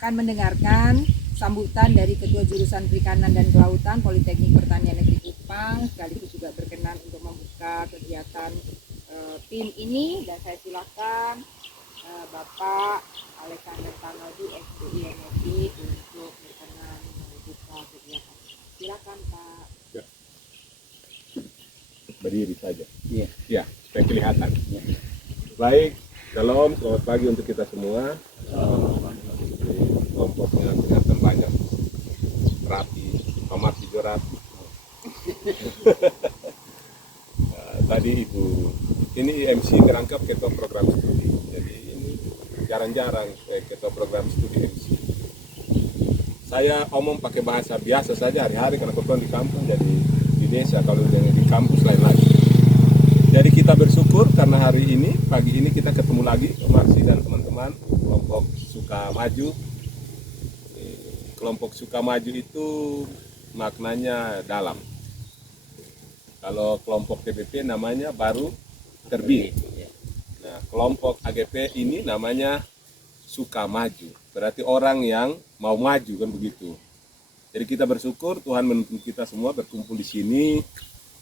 akan mendengarkan sambutan dari Ketua Jurusan Perikanan dan Kelautan Politeknik Pertanian Negeri Kupang, sekaligus juga berkenan untuk membuka kegiatan tim ini, dan saya silakan Bapak Alexander Tanodi, SPI MSI, untuk berkenan membuka kegiatan. Silakan Pak. Ya. Berdiri saja. Iya. Ya, supaya kelihatan. Ya. Baik, shalom, selamat pagi untuk kita semua. Kelompoknya kelihatan banyak, rapi, amat hijau rapi. Tadi Ibu, ini MC merangkap ketua program studi. Jadi ini jarang-jarang ketua program studi MC. Saya omong pakai bahasa biasa saja hari-hari karena kebetulan di kampung, jadi di desa, kalau di kampus lain lagi. Jadi kita bersyukur karena hari ini, pagi ini kita ketemu lagi, Marsi dan teman-teman, kelompok Suka Maju. Kelompok Suka Maju itu maknanya dalam. Kalau kelompok TPP namanya baru terbit. Nah, kelompok AGP ini namanya Suka Maju. Berarti orang yang mau maju, kan begitu. Jadi kita bersyukur Tuhan menuntun kita semua berkumpul di sini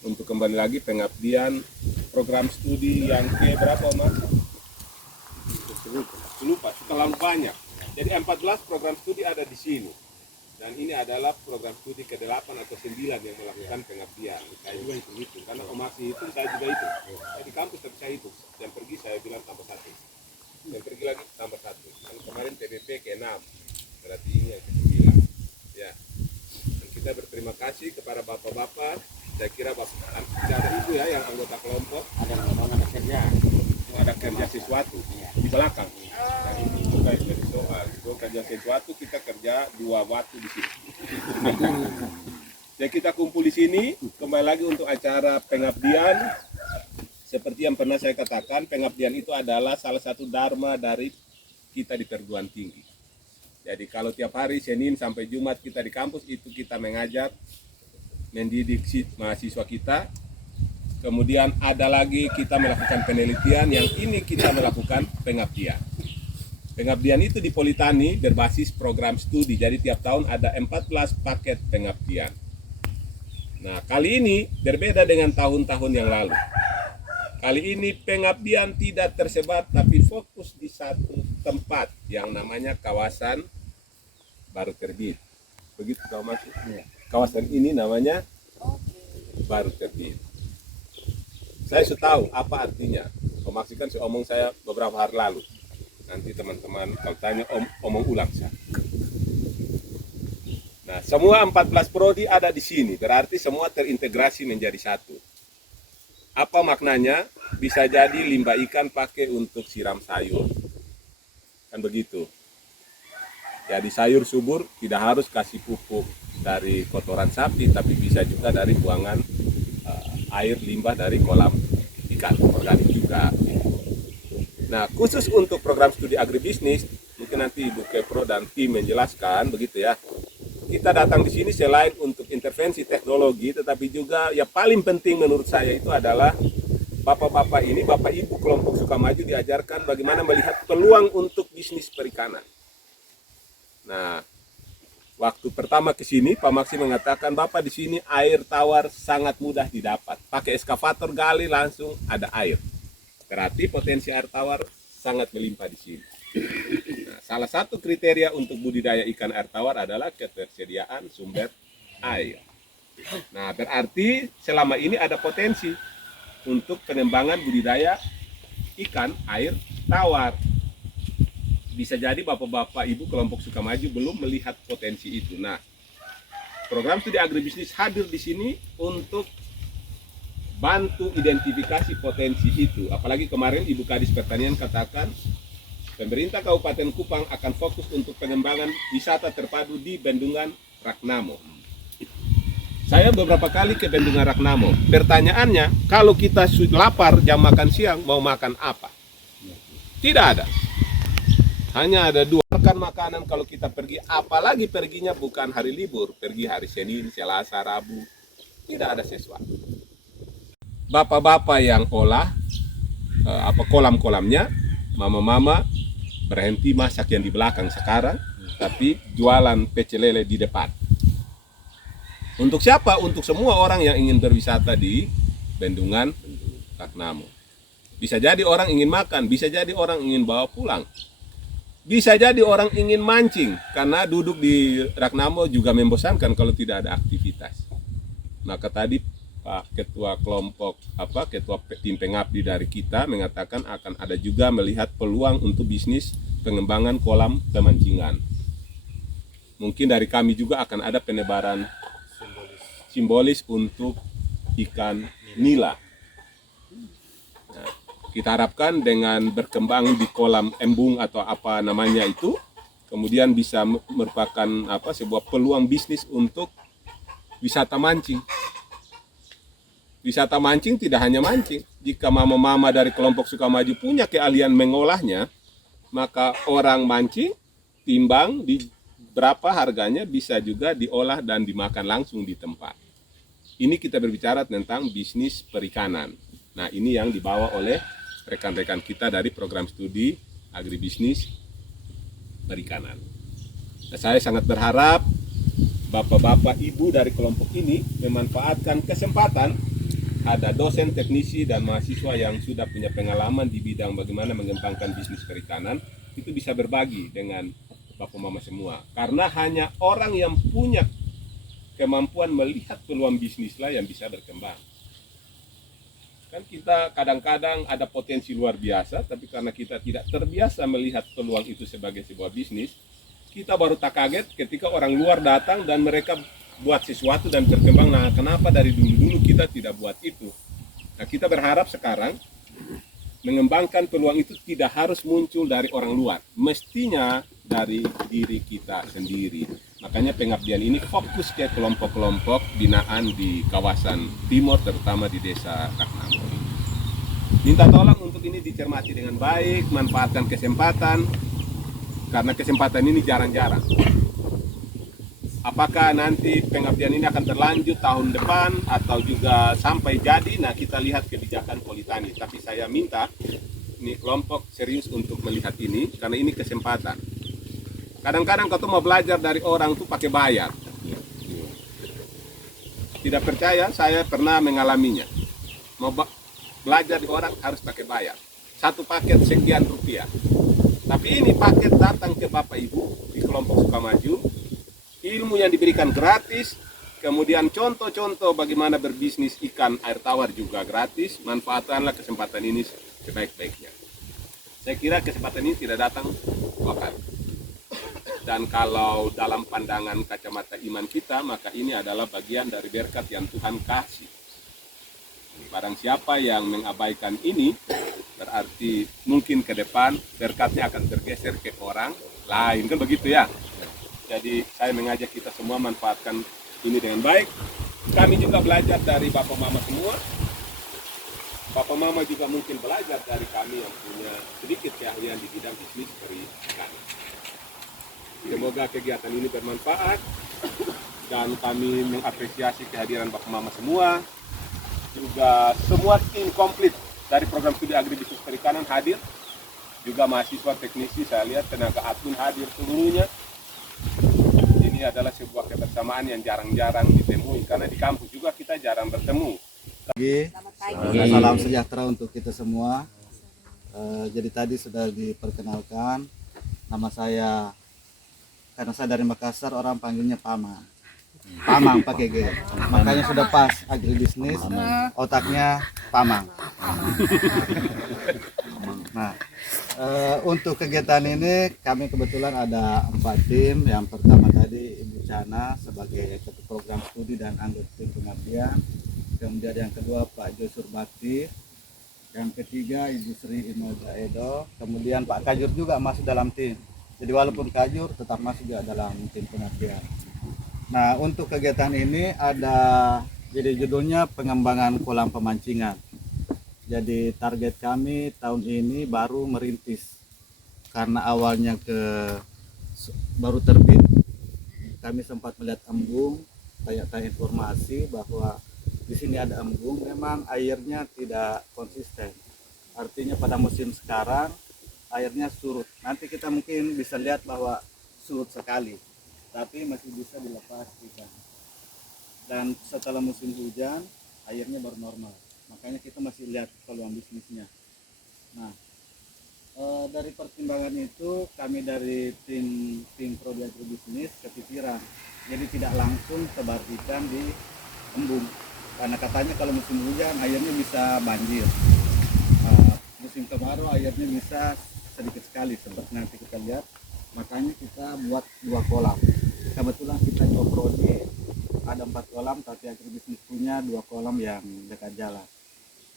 untuk kembali lagi pengabdian program studi yang ke berapa, Mas? Lupa, terlalu banyak. Jadi 14 program studi ada di sini. Dan ini adalah program studi ke-8 atau 9 yang melakukan pengabdian. Saya juga hitung-hitung, karena Omasi itu saya juga hitung. Saya di kampus tapi saya hitung. Dan pergi saya bilang tambah 1. Dan pergi lagi tambah 1. Dan kemarin TBP ke-6. Berarti ini yang ke-9. Ya. Dan kita berterima kasih kepada bapak-bapak. Saya kira ada ibu ya yang anggota kelompok. Ada ngomong ada kerja. Ada kerja sesuatu di belakang. Nah, ini juga jadi soal. Kalau kerja sesuatu, kita kerja 2 waktu di sini. Jadi kita kumpul di sini kembali lagi untuk acara pengabdian. Seperti yang pernah saya katakan, pengabdian itu adalah salah satu dharma dari kita di perguruan tinggi. Jadi kalau tiap hari Senin sampai Jumat kita di kampus, itu kita mengajar, mendidik mahasiswa kita. Kemudian ada lagi kita melakukan penelitian, yang ini kita melakukan pengabdian. Pengabdian itu di Politani berbasis program studi, jadi tiap tahun ada 14 paket pengabdian. Nah, kali ini berbeda dengan tahun-tahun yang lalu. Kali ini pengabdian tidak tersebar tapi fokus di satu tempat yang namanya kawasan baru terbit. Begitu kau masuk? Ya. Kawasan ini namanya baru terbit. Saya sudah tahu apa artinya. Memaksikan saya omong saya beberapa hari lalu. Nanti teman-teman kalau tanya omong ulang saya. Nah, semua 14 prodi ada di sini. Berarti semua terintegrasi menjadi satu. Apa maknanya? Bisa jadi limbah ikan pakai untuk siram sayur. Kan begitu. Jadi sayur subur tidak harus kasih pupuk dari kotoran sapi, tapi bisa juga dari buangan air limbah dari kolam ikan organik juga. Nah, khusus untuk program studi agribisnis, mungkin nanti Ibu Kepro dan tim menjelaskan begitu ya. Kita datang di sini selain untuk intervensi teknologi, tetapi juga yang paling penting menurut saya itu adalah bapak-bapak ini, bapak ibu kelompok Suka Maju diajarkan bagaimana melihat peluang untuk bisnis perikanan. Nah, waktu pertama ke sini, Pak Maksi mengatakan, Bapak di sini air tawar sangat mudah didapat. Pakai eskavator gali langsung ada air. Berarti potensi air tawar sangat melimpah di sini. Nah, salah satu kriteria untuk budidaya ikan air tawar adalah ketersediaan sumber air. Nah, berarti selama ini ada potensi untuk pengembangan budidaya ikan air tawar. Bisa jadi bapak-bapak ibu kelompok Suka Maju belum melihat potensi itu. Nah, program studi agribisnis hadir di sini untuk bantu identifikasi potensi itu. Apalagi kemarin Ibu Kadis Pertanian katakan pemerintah Kabupaten Kupang akan fokus untuk pengembangan wisata terpadu di Bendungan Ragnamo. Saya beberapa kali ke Bendungan Ragnamo. Pertanyaannya, kalau kita lapar jam makan siang, mau makan apa? Tidak ada. Hanya ada 2 rekan makanan kalau kita pergi, apalagi perginya bukan hari libur, pergi hari Senin, Selasa, Rabu, tidak ada sesuatu. Bapak-bapak yang olah kolam-kolamnya, mama-mama berhenti masak yang di belakang sekarang, tapi jualan pecel lele di depan. Untuk siapa? Untuk semua orang yang ingin berwisata di Bendungan Ragnamo. Bisa jadi orang ingin makan, bisa jadi orang ingin bawa pulang. Bisa jadi orang ingin mancing, karena duduk di Ragnamo juga membosankan kalau tidak ada aktivitas. Maka tadi Pak Ketua Kelompok, Ketua Tim Pengabdi dari kita mengatakan akan ada juga melihat peluang untuk bisnis pengembangan kolam pemancingan. Mungkin dari kami juga akan ada penebaran simbolis untuk ikan nila. Nah, kita harapkan dengan berkembang di kolam embung atau apa namanya itu, kemudian bisa merupakan sebuah peluang bisnis untuk wisata mancing. Wisata mancing tidak hanya mancing. Jika mama-mama dari kelompok Sukamaju punya keahlian mengolahnya, maka orang mancing, timbang di berapa harganya bisa juga diolah dan dimakan langsung di tempat. Ini kita berbicara tentang bisnis perikanan. Nah, ini yang dibawa oleh rekan-rekan kita dari program studi agribisnis perikanan. Nah, saya sangat berharap bapak-bapak ibu dari kelompok ini memanfaatkan kesempatan ada dosen, teknisi, dan mahasiswa yang sudah punya pengalaman di bidang bagaimana mengembangkan bisnis perikanan, itu bisa berbagi dengan bapak mama semua. Karena hanya orang yang punya kemampuan melihat peluang bisnis lah yang bisa berkembang. Kan kita kadang-kadang ada potensi luar biasa, tapi karena kita tidak terbiasa melihat peluang itu sebagai sebuah bisnis, kita baru tak kaget ketika orang luar datang dan mereka buat sesuatu dan berkembang. Nah, kenapa dari dulu-dulu kita tidak buat itu? Nah, kita berharap sekarang mengembangkan peluang itu tidak harus muncul dari orang luar, mestinya dari diri kita sendiri. Makanya pengabdian ini fokus ke kelompok-kelompok binaan di kawasan timur, terutama di desa Ragnamo. Minta tolong untuk ini dicermati dengan baik, manfaatkan kesempatan, karena kesempatan ini jarang-jarang. Apakah nanti pengabdian ini akan berlanjut tahun depan atau juga sampai jadi, nah kita lihat kebijakan Politani. Tapi saya minta ini kelompok serius untuk melihat ini, karena ini kesempatan. Kadang-kadang kau mau belajar dari orang tuh pakai bayar. Tidak percaya, saya pernah mengalaminya. Mau belajar di orang harus pakai bayar. Satu paket sekian rupiah. Tapi ini paket datang ke Bapak Ibu di kelompok Sukamaju. Ilmu yang diberikan gratis. Kemudian contoh-contoh bagaimana berbisnis ikan air tawar juga gratis. Manfaatkanlah kesempatan ini sebaik-baiknya. Saya kira kesempatan ini tidak datang dua kali. Dan kalau dalam pandangan kacamata iman kita, maka ini adalah bagian dari berkat yang Tuhan kasih. Barang siapa yang mengabaikan ini, berarti mungkin ke depan berkatnya akan tergeser ke orang lain, kan begitu ya. Jadi saya mengajak kita semua manfaatkan ini dengan baik. Kami juga belajar dari Bapak Mama semua. Bapak Mama juga mungkin belajar dari kami yang punya sedikit keahlian di bidang bisnis perikanan. Semoga kegiatan ini bermanfaat dan kami mengapresiasi kehadiran Bapak Mama semua. Juga semua tim komplit dari program studi agribisnis perikanan hadir. Juga mahasiswa teknisi, saya lihat tenaga admin hadir seluruhnya. Ini adalah sebuah kebersamaan yang jarang-jarang ditemui, karena di kampus juga kita jarang bertemu. Salam sejahtera untuk kita semua. Jadi tadi sudah diperkenalkan, nama saya, karena saya dari Makassar, orang panggilnya Pamang. Pamang pakai G, makanya sudah pas agribisnis, otaknya Pamang. Nah, untuk kegiatan ini kami kebetulan ada 4 tim. Yang pertama tadi Ibu Cana sebagai ketua program studi dan anggota tim pengabdian. Kemudian yang kedua Pak Josur Bakti. Yang ketiga Ibu Sri Inoja Edo. Kemudian Pak Kajur juga masuk dalam tim. Jadi walaupun Kajur tetap masuk juga dalam tim pengabdian. Nah, untuk kegiatan ini ada, jadi judulnya pengembangan kolam pemancingan. Jadi target kami tahun ini baru merintis, karena awalnya baru terbit. Kami sempat melihat embung, tanya-tanya informasi bahwa di sini ada embung, memang airnya tidak konsisten. Artinya pada musim sekarang airnya surut. Nanti kita mungkin bisa lihat bahwa surut sekali, tapi masih bisa dilepas ikan. Dan setelah musim hujan airnya baru normal, makanya kita masih lihat peluang bisnisnya. Nah, dari pertimbangan itu kami dari tim Prodi Agribisnis kepikiran, jadi tidak langsung tebar ikan di embung, karena katanya kalau musim hujan airnya bisa banjir. Musim kemarau airnya bisa sedikit sekali seperti nanti kita lihat, makanya kita buat 2 kolam. Kebetulan kita di Prodi ada 4 kolam, tapi agribisnis punya 2 kolam yang dekat jalan.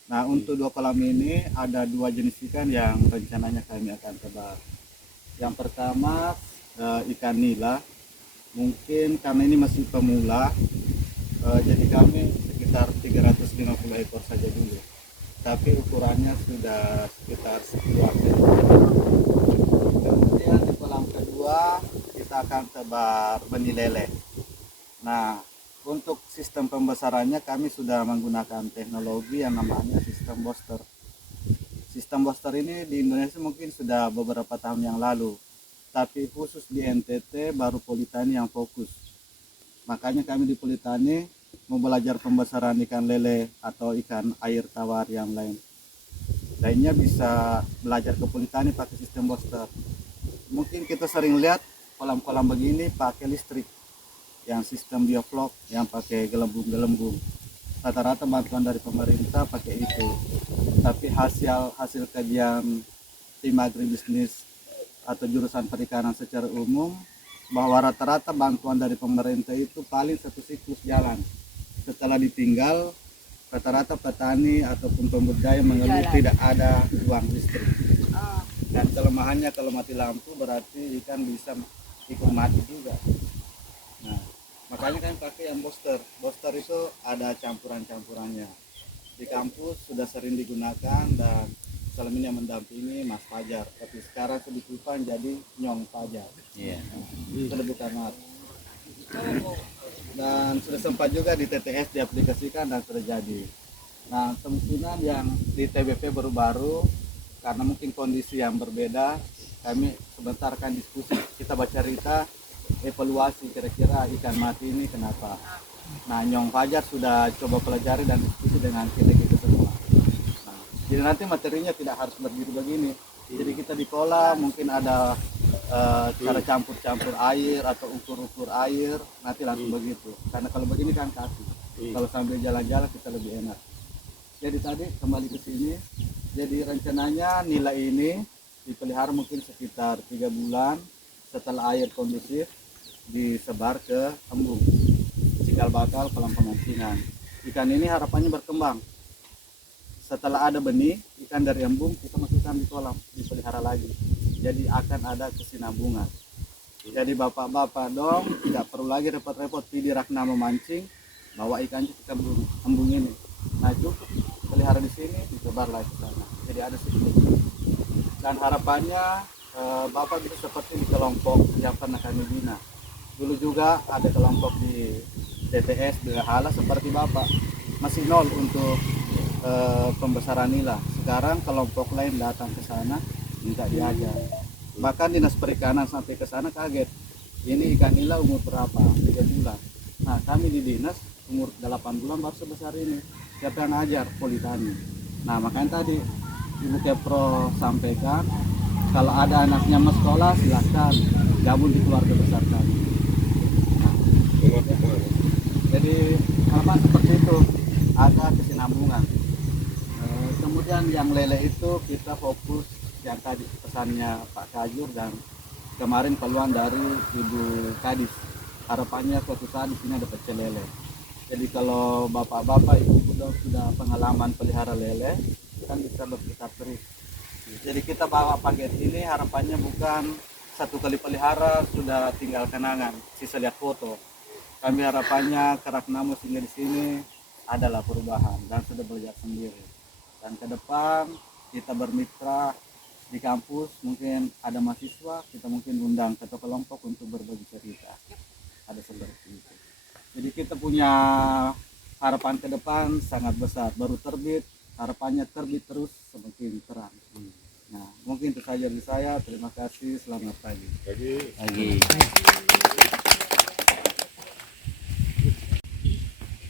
Nah, untuk 2 kolam ini ada 2 jenis ikan yang rencananya kami akan tebar. Yang pertama ikan nila, mungkin karena ini masih pemula, jadi kami sekitar 350 ekor saja dulu, tapi ukurannya sudah sekitar 10 cm. Kemudian di kolam kedua kita akan tebar benih lele. Nah, untuk sistem pembesarannya kami sudah menggunakan teknologi yang namanya sistem booster. Sistem booster ini di Indonesia mungkin sudah beberapa tahun yang lalu, tapi khusus di NTT baru Politani yang fokus. Makanya kami di Politani mau belajar pembesaran ikan lele atau ikan air tawar yang lainnya bisa belajar ke Politani pakai sistem booster. Mungkin kita sering lihat kolam-kolam begini pakai listrik, yang sistem bioflok yang pakai gelembung-gelembung. Rata-rata bantuan dari pemerintah pakai itu. Tapi hasil kajian tim agribisnis atau jurusan perikanan secara umum, bahwa rata-rata bantuan dari pemerintah itu paling 1 siklus jalan. Setelah ditinggal, rata-rata petani ataupun pembudidaya mengeluh tidak ada uang listrik. Dan kelemahannya kalau mati lampu berarti ikan bisa ikut mati juga. Nah, makanya kan pakai yang booster. Booster itu ada campurannya. Di kampus sudah sering digunakan dan selama ini yang mendampingi Mas Fajar. Tapi sekarang sudah berubah jadi Nyong Fajar. Iya. Sudah bukan Mas. Dan sudah sempat juga di TTS diaplikasikan dan sudah jadi. Nah, kemungkinan yang di TBP baru-baru karena mungkin kondisi yang berbeda, kami sebentar akan diskusi. Kita baca cerita evaluasi kira-kira ikan mati ini kenapa. Nah, Nyong Fajar sudah coba pelajari dan diskusi dengan kita semua. Nah, jadi nanti materinya tidak harus berdiri begini. Jadi kita di kolam mungkin ada cara campur-campur air atau ukur-ukur air, nanti langsung begitu. Karena kalau begini kan kaki. Kalau sambil jalan-jalan kita lebih enak. Jadi tadi kembali ke sini. Jadi rencananya nila ini dipelihara mungkin sekitar 3 bulan. Setelah air kondusif disebar ke embung, cikal bakal kolam pemancingan. Ikan ini harapannya berkembang. Setelah ada benih ikan dari embung, kita masukkan di kolam, dipelihara lagi. Jadi akan ada kesinambungan. Jadi bapak-bapak dong tidak perlu lagi repot-repot pilih rakna memancing, bawa ikannya ke embung ini. Nah, cukup pelihara di sini, disebar lagi ke sana. Jadi ada siklus. Dan harapannya Bapak bisa seperti di kelompok yang pernah kami bina. Dulu juga ada kelompok di TTS Begahala seperti Bapak. Masih nol untuk pembesaran nila. Sekarang kelompok lain datang ke sana minta diajar. Bahkan Dinas Perikanan sampai ke sana kaget. Ini ikan nila umur berapa? 3 bulan. Nah, kami di dinas umur 8 bulan baru sebesar ini. Siapa yang ajar? Politani. Nah, makanya tadi Ibu Kepro sampaikan, kalau ada anaknya mau sekolah silahkan gabung di keluarga besar kami. Nah, jadi harapan seperti itu, ada kesinambungan. Kemudian yang lele itu kita fokus yang tadi pesannya Pak Kajur dan kemarin keluhan dari Ibu Kadis. Harapannya suatu saat di sini ada pecel lele. Jadi kalau bapak-bapak ibu sudah pengalaman pelihara lele, kan bisa berputar terus. Jadi kita bawa paket ini harapannya bukan 1 kali pelihara sudah tinggal kenangan, sisa lihat foto. Kami harapannya kerak namu sehingga di sini adalah perubahan dan sudah belajar sendiri. Dan ke depan kita bermitra di kampus, mungkin ada mahasiswa, kita mungkin undang ke kelompok untuk berbagi cerita. Ada seperti itu. Jadi kita punya harapan ke depan sangat besar. Baru terbit, harapannya terbit terus semakin terang. Nah, Mungkin itu saja dari saya. Terima kasih. Selamat pagi. Lagi.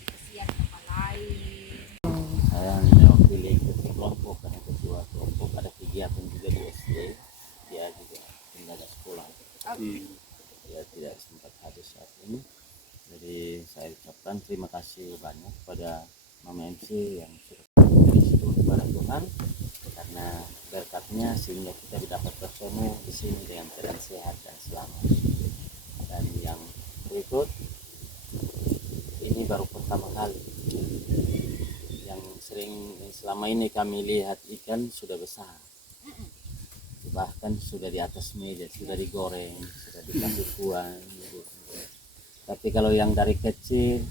Kesian apa lain. Saya mewakili ketua kelompok karena ketua kelompok ada kegiatan juga di SD. Dia juga menjaga sekolah. Dia tidak sempat hadir saat ini. Jadi saya ucapkan terima kasih banyak kepada Mama MC yang sudah bersyukur kepada Tuhan karena berkatnya sehingga kita dapat bertemu di sini dengan keadaan sehat dan selamat. Dan yang berikut ini baru pertama kali yang sering selama ini kami lihat ikan sudah besar, bahkan sudah di atas meja, sudah digoreng, sudah dikasih kuah. Tapi kalau yang dari kecil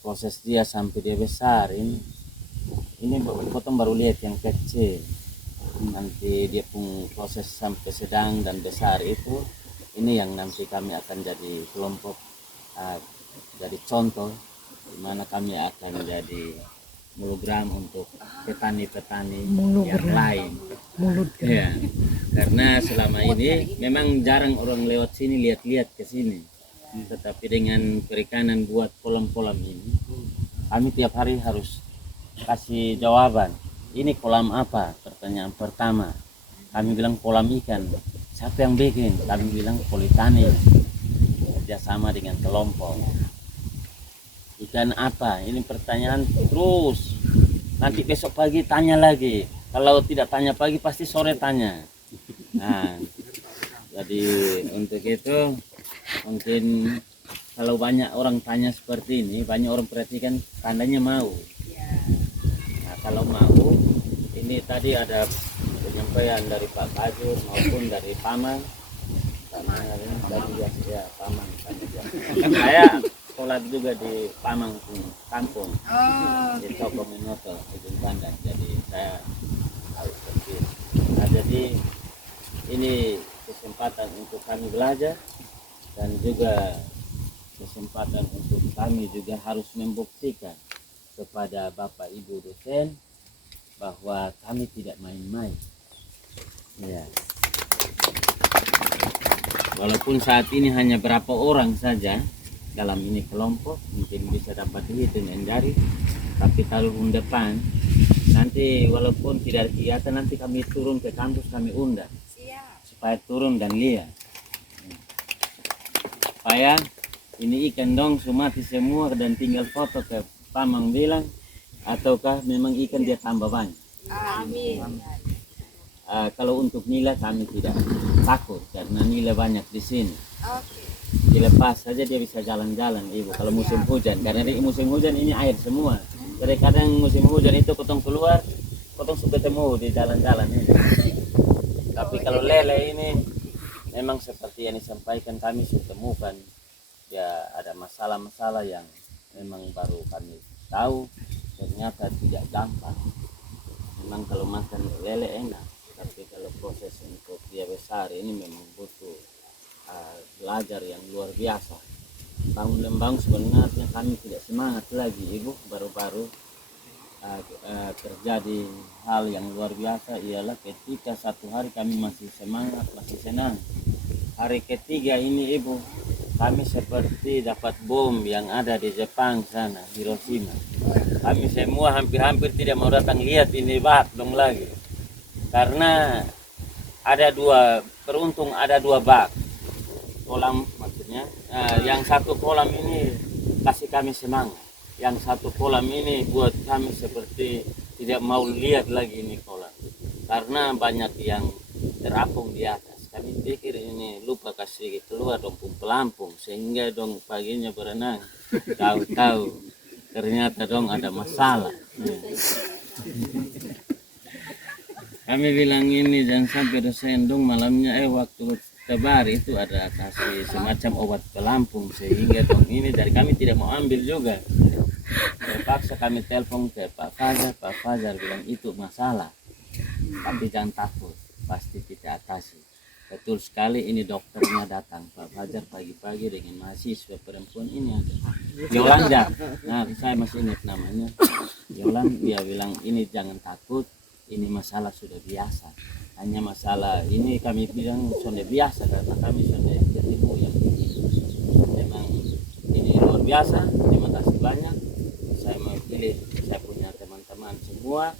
proses dia sampai dia besar ini potong baru lihat yang kecil, nanti dia pun proses sampai sedang dan besar itu ini yang nanti kami akan jadi kelompok, jadi contoh di mana kami akan jadi mulogram untuk petani-petani yang lain. Ya, karena selama ini memang jarang orang lewat sini lihat-lihat ke sini. Tetapi dengan perikanan buat kolam-kolam ini, kami tiap hari harus kasih jawaban. Ini kolam apa? Pertanyaan pertama. Kami bilang kolam ikan. Siapa yang bikin? Kami bilang Politani. Kerjasama dengan kelompok. Ikan apa? Ini pertanyaan terus. Nanti besok pagi tanya lagi. Kalau tidak tanya pagi pasti sore tanya. Nah, jadi untuk itu mungkin kalau banyak orang tanya seperti ini, banyak orang perhatikan tandanya mau. Nah, kalau mau, ini tadi ada penyampaian dari Pak Fajur maupun dari Paman. Paman ya, Paman. Saya sekolah juga di Pamang kampung, di Toko Minoto, Ujung Bandar. Jadi saya tahu seperti itu. Nah, jadi ini kesempatan untuk kami belajar dan juga kesempatan untuk kami juga harus membuktikan kepada Bapak Ibu dosen bahwa kami tidak main-main. Ya. Walaupun saat ini hanya berapa orang saja dalam ini kelompok, mungkin bisa dapat dihitung dengan jari, tapi tahun depan nanti walaupun tidak ada kegiatan, nanti kami turun ke kampus, kami undang supaya turun dan lihat supaya ini ikan dong mati semua dan tinggal foto ke Pamang bilang, ataukah memang ikan dia tambah banyak. Amin. Kalau untuk nila kami tidak takut karena nila banyak di sini. Oke. Dilepas saja dia bisa jalan-jalan ibu kalau musim hujan, karena di musim hujan ini air semua. Jadi kadang musim hujan itu potong keluar, potong suka temu di jalan-jalan ini. Tapi kalau lele ini memang seperti yang disampaikan kami sudah temukan ya ada masalah-masalah yang memang baru kami tahu, ternyata tidak gampang. Memang kalau makan lele enak, tapi kalau proses untuk dia besar ini memang butuh belajar yang luar biasa. Bangun lembang sebenarnya kami tidak semangat lagi ibu, baru-baru terjadi hal yang luar biasa ialah ketika satu hari kami masih semangat, masih senang. Hari ketiga ini ibu, kami seperti dapat bom yang ada di Jepang sana, Hiroshima. Kami semua hampir-hampir tidak mau datang lihat ini bak dong lagi. Karena ada beruntung ada dua bak. Kolam maksudnya, yang satu kolam ini kasih kami semangat. Yang satu kolam ini buat kami seperti tidak mau lihat lagi ini kolam. Karena banyak yang terapung di atas. Kami pikir ini lupa kasih keluar dong pelampung sehingga dong paginya berenang. Tahu-tahu ternyata dong ada masalah. Kami bilang ini jangan sampai dosen dong malamnya waktu tebar itu ada kasih semacam obat pelampung sehingga dong ini dari kami tidak mau ambil juga. Terpaksa kami telepon ke Pak Fajar bilang itu masalah, tapi jangan takut, pasti kita atasi. Betul sekali ini dokternya datang Pak Fajar pagi-pagi dengan mahasiswa perempuan ini ada Yolanda. Nah saya masih ingat namanya Yolanda. Dia bilang ini jangan takut, ini masalah sudah biasa. Hanya masalah ini kami bilang sonde biasa karena kami sonde ketemu yang begini. Memang ini luar biasa. Terima kasih banyak. Saya mewakili saya punya teman-teman semua.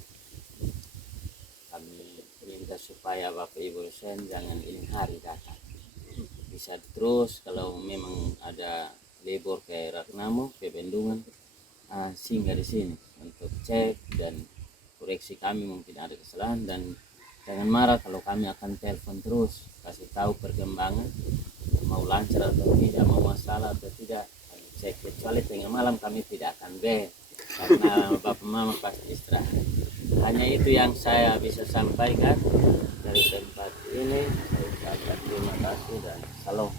Kami minta supaya Bapak Ibu dosen jangan ini hari datang. Bisa terus kalau memang ada libur ke Ragnamo, ke Bendungan, singgah di sini untuk cek dan koreksi kami mungkin ada kesalahan, dan jangan marah kalau kami akan telepon terus kasih tahu perkembangan mau lancar atau tidak, mau masalah atau tidak. Kami cek, kecuali tengah malam kami tidak akan karena bapak mama pasti istirahat. Hanya itu yang saya bisa sampaikan dari tempat ini. Saya ucapkan terima kasih dan salam.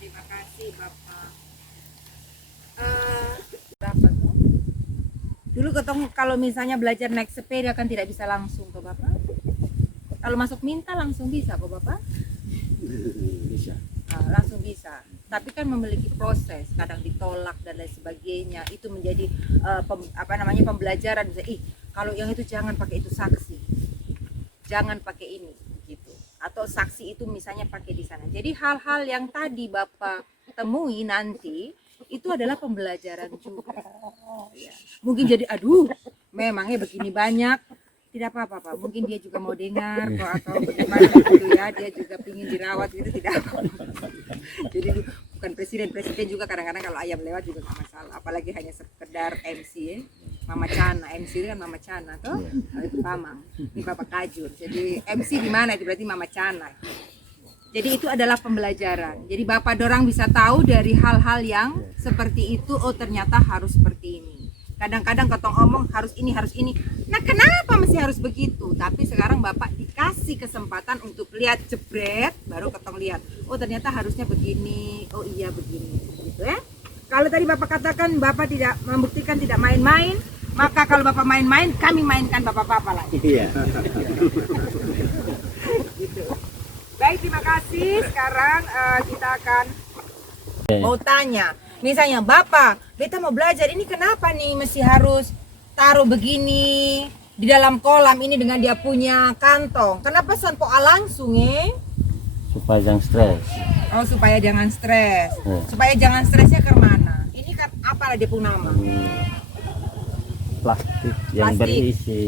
Terima kasih Bapak. Berapa tuh? Dulu ketemu kalau misalnya belajar naik sepeda kan tidak bisa langsung ke Bapak. Kalau masuk minta langsung bisa kok Bapak? Bisa. Langsung bisa. Tapi kan memiliki proses, kadang ditolak dan lain sebagainya. Itu menjadi pembelajaran. Kalau yang itu jangan pakai itu saksi, jangan pakai ini, gitu. Atau saksi itu misalnya pakai di sana. Jadi hal-hal yang tadi Bapak temui nanti itu adalah pembelajaran juga. Ya. Mungkin jadi memangnya begini banyak. Tidak apa-apa Pak, mungkin dia juga mau dengar kok, atau bagaimana gitu ya, dia juga ingin dirawat gitu, tidak apa-apa. Jadi bukan presiden juga kadang-kadang kalau ayam lewat juga nggak masalah, apalagi hanya sekedar MC ya. Mama Cana, MC itu kan Mama Cana toh, itu Pamang, ini Bapak Kajur. Jadi MC di mana itu berarti Mama Cana. Jadi itu adalah pembelajaran. Jadi Bapak dorang bisa tahu dari hal-hal yang seperti itu, oh ternyata harus seperti ini. Kadang-kadang ketong omong harus ini. Nah kenapa mesti harus begitu? Tapi sekarang Bapak dikasih kesempatan untuk lihat jebret, baru ketong lihat. Oh ternyata harusnya begini, oh iya begini. Gitu ya. Kalau tadi Bapak katakan Bapak tidak membuktikan tidak main-main, maka kalau Bapak main-main, kami mainkan Bapak-Bapak lagi. Iya. Gitu. Baik, terima kasih. Sekarang kita akan mau tanya. Misalnya Bapak, beta mau belajar ini kenapa nih mesti harus taruh begini di dalam kolam ini dengan dia punya kantong? Kenapa sonpo langsung Supaya jangan stres. Oh supaya jangan stres. Supaya jangan stresnya ke mana? Ini kan apalah dia punya nama? Plastik yang Plastik. berisi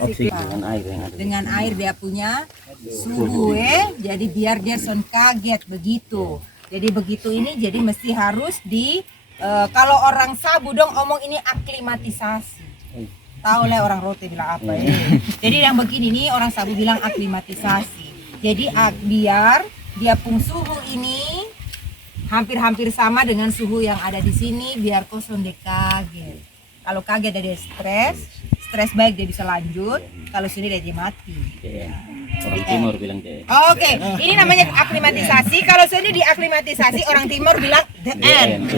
oksigen air yang ada. Dengan air dia punya suhu jadi biar dia son kaget begitu. Jadi begitu ini jadi mesti harus kalau orang Sabu dong omong ini aklimatisasi. Tahu lah orang Rote bilang apa ya. Jadi yang begini nih orang Sabu bilang aklimatisasi. Jadi biar dia pun suhu ini hampir-hampir sama dengan suhu yang ada di sini biar kosong deh kaget. Kalau kaget dia stres baik dia bisa lanjut. Kalau sini dia mati. Orang Timur bilang deh. Oke, ini namanya aklimatisasi. Kalau sini diaklimatisasi orang Timur bilang the end.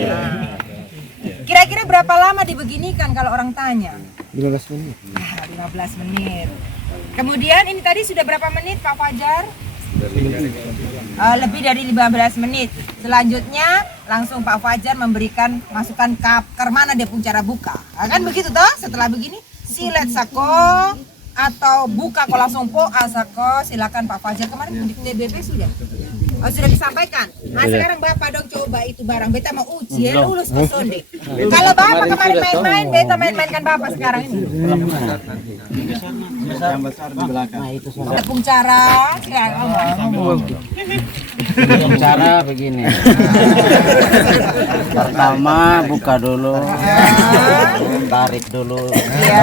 Kira-kira berapa lama dibeginikan kalau orang tanya? 15 menit. 15 menit. Kemudian ini tadi sudah berapa menit Pak Fajar? Lebih dari 15 menit. Selanjutnya langsung Pak Fajar memberikan masukan ke mana dia pun cara buka. Kan begitu toh? Setelah begini silet sako atau buka kok langsung sako, silakan Pak Fajar. Kemarin di TBB sudah. Oh, sudah disampaikan. Nah, sekarang Bapak dong coba itu barang. Beta mau uji ya, lulus ke sonde. Kalau Bapak kemarin main-main, beta main-mainkan Bapak sekarang ini. Yang besar di belakang. Tepung cara, Cara begini. Pertama buka dulu, tarik dulu. ya.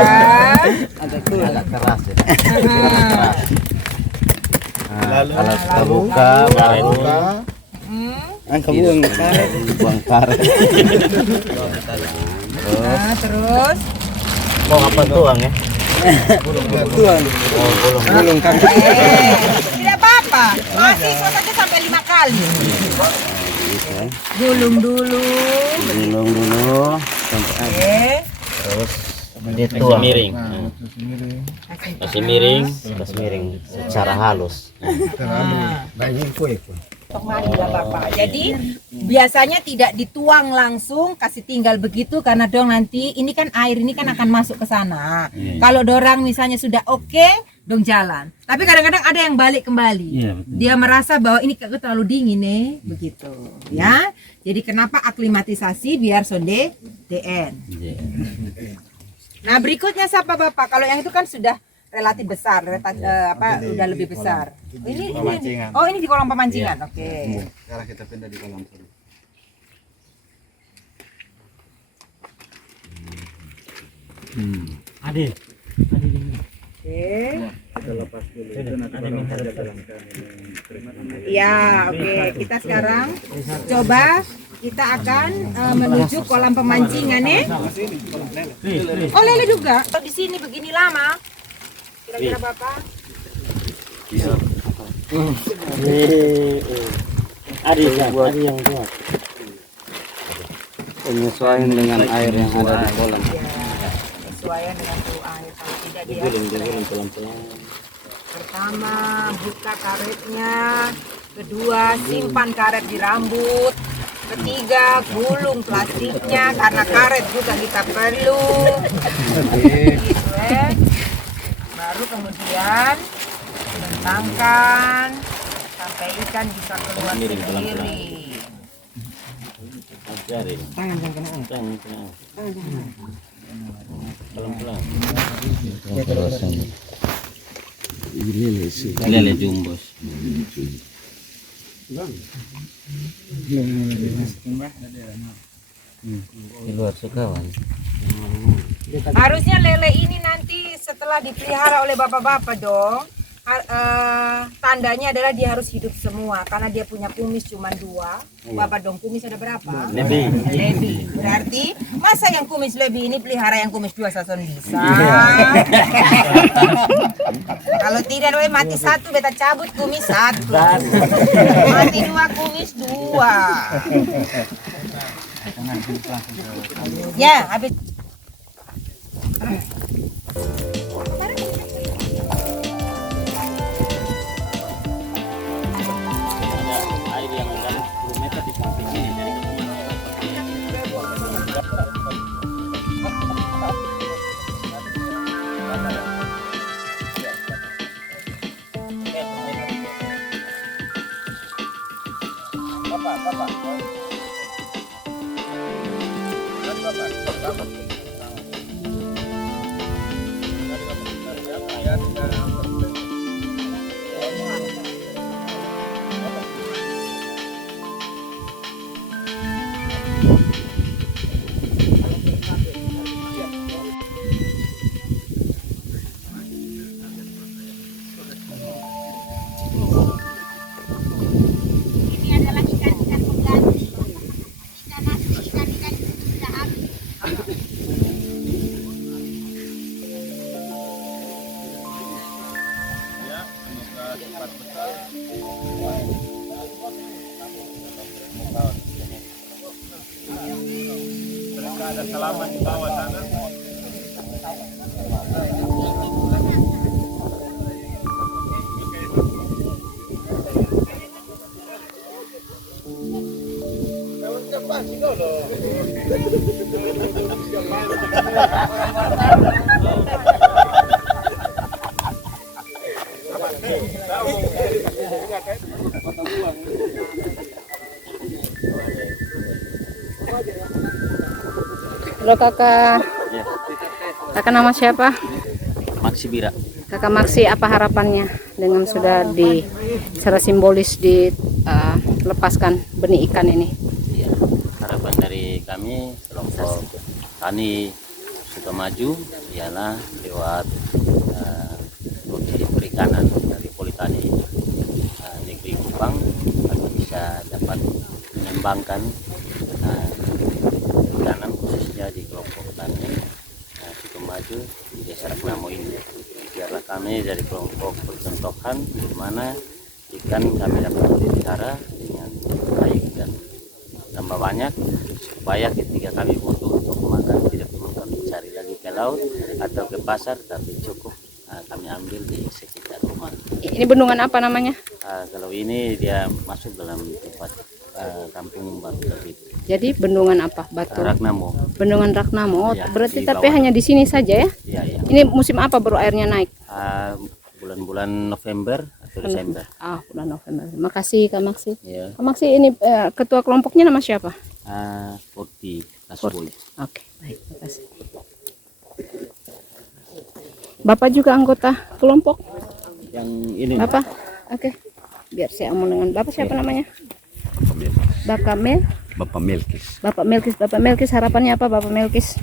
Agak keras ya. Keras. Nah, kalau sudah buka baru buang karet. Terus Mau apa tuang ya? Gulung kan. tidak apa-apa. Mahasiswa saja sampai 5 kali. Gulung dulu. Sampai Terus dituang miring. Kasih miring secara halus. mandi lah Bapak. Jadi biasanya tidak dituang langsung, kasih tinggal begitu karena dong nanti ini kan air ini kan akan masuk ke sana. Kalau dorang misalnya sudah oke, dong jalan. Tapi kadang-kadang ada yang balik kembali. Dia merasa bahwa ini kagak terlalu dingin nih, begitu. Ya. Jadi kenapa aklimatisasi biar sonde DN. Nah, berikutnya siapa Bapak? Kalau yang itu kan sudah relatif besar, udah lebih besar. Ini oh ini di kolam pemancingan. Oke. Sekarang kita pindah di kolam sini. Ade. Oke. Kita lepas dulu. Itu nanti baru saja jalankan ini. Ya, oke. Kita sekarang coba kita akan menuju kolam pemancingan nih. Oh, lele juga. Di sini begini lama. Kira-kira Bapak? Ade yang buat. Penyesuaian dengan air yang ada di kolam. Ya, sesuaian dengan suhu air. Kalau tidak dia pelan-pelan. pertama buka karetnya, kedua simpan karet di rambut, ketiga gulung plastiknya karena karet juga kita perlu. Gitu, baru kemudian bentangkan sampai ikan bisa keluar sendiri. Tangan pelan-pelan. Lele jumbos. Di luar sekawan. Harusnya lele ini nanti setelah dipelihara oleh bapak-bapak dong, tandanya adalah dia harus hidup semua karena dia punya kumis cuma 2. Bapak dong kumis ada berapa? Lebih. Berarti masa yang kumis lebih ini pelihara yang kumis 2 sason bisa. Kalau tidak we mati 1 beta cabut kumis 1. Mati 2 kumis 2. Ya, habis. Air yang dalam 10 meter di samping sini dari Mereka ada selama di bawah sana. Halo kakak, kakak nama siapa? Maksi Bira. Kakak Maksi, apa harapannya dengan sudah secara simbolis dilepaskan benih ikan ini? Ya, harapan dari kami kelompok tani Sukamaju ialah lewat Komisi Perikanan dari Politani Negeri Kupang agar bisa dapat mengembangkan perikanan khususnya di kelompok tani Sukamaju di Desa Ragnamo ini. Biarlah kami dari kelompok percontohan di mana ikan kami dapat pelihara dengan baik dan tambah banyak supaya ketika kami butuh untuk makan tidak perlu kami cari lagi ke laut atau ke pasar, tapi cukup kami ambil di sekitar rumah. Ini bendungan apa namanya? Kalau ini dia masuk dalam tempat kampung Batu Terbit. Jadi bendungan apa? Batu. Ragnamo. Bendungan Ragnamo. Oh, Ya, berarti di tapi bawah. hanya di sini saja ya? Iya, iya. Ini musim apa baru airnya naik? Bulan-bulan November atau Desember. Bulan November. Makasih Kak Maksi. Ya. Kak Maksi ini ketua kelompoknya nama siapa? Porti Nasboy. Oke, baik, makasih. Bapak juga anggota kelompok? Yang ini Bapak? Oke. Biar saya omong dengan Bapak siapa namanya? Bapak Mel. Bapak Melkis. Bapak Melkis. Bapak Melkis harapannya apa Bapak Melkis?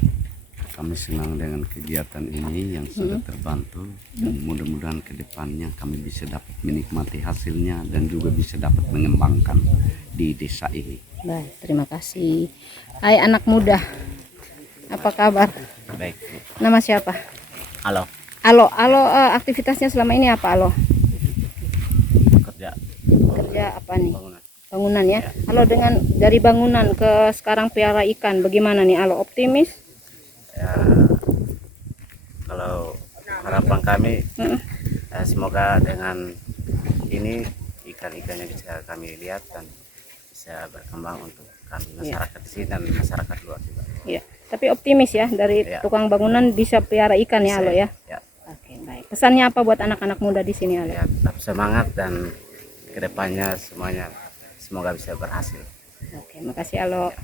Kami senang dengan kegiatan ini yang sudah terbantu dan mudah-mudahan ke depannya kami bisa dapat menikmati hasilnya dan juga bisa dapat mengembangkan di desa ini. Baik, terima kasih. Hai anak muda. Apa kabar? baik. Nama siapa? Halo, Alo, aktivitasnya selama ini apa Alo? kerja Kerja apa nih? bangunan. Bangunan ya. Alo dengan dari bangunan ke sekarang piara ikan bagaimana nih Alo? Optimis? Ya, kalau harapan kami semoga dengan ini ikan-ikan yang bisa kami lihat dan bisa berkembang untuk kami masyarakat di sini dan masyarakat luar juga. Ya. Tapi optimis ya dari Ya. tukang bangunan bisa piara ikan ya Alo ya. Ya, Oke, baik. Pesannya apa buat anak-anak muda di sini Alo? ya tetap semangat dan kedepannya semuanya semoga bisa berhasil. Oke, makasih Alo.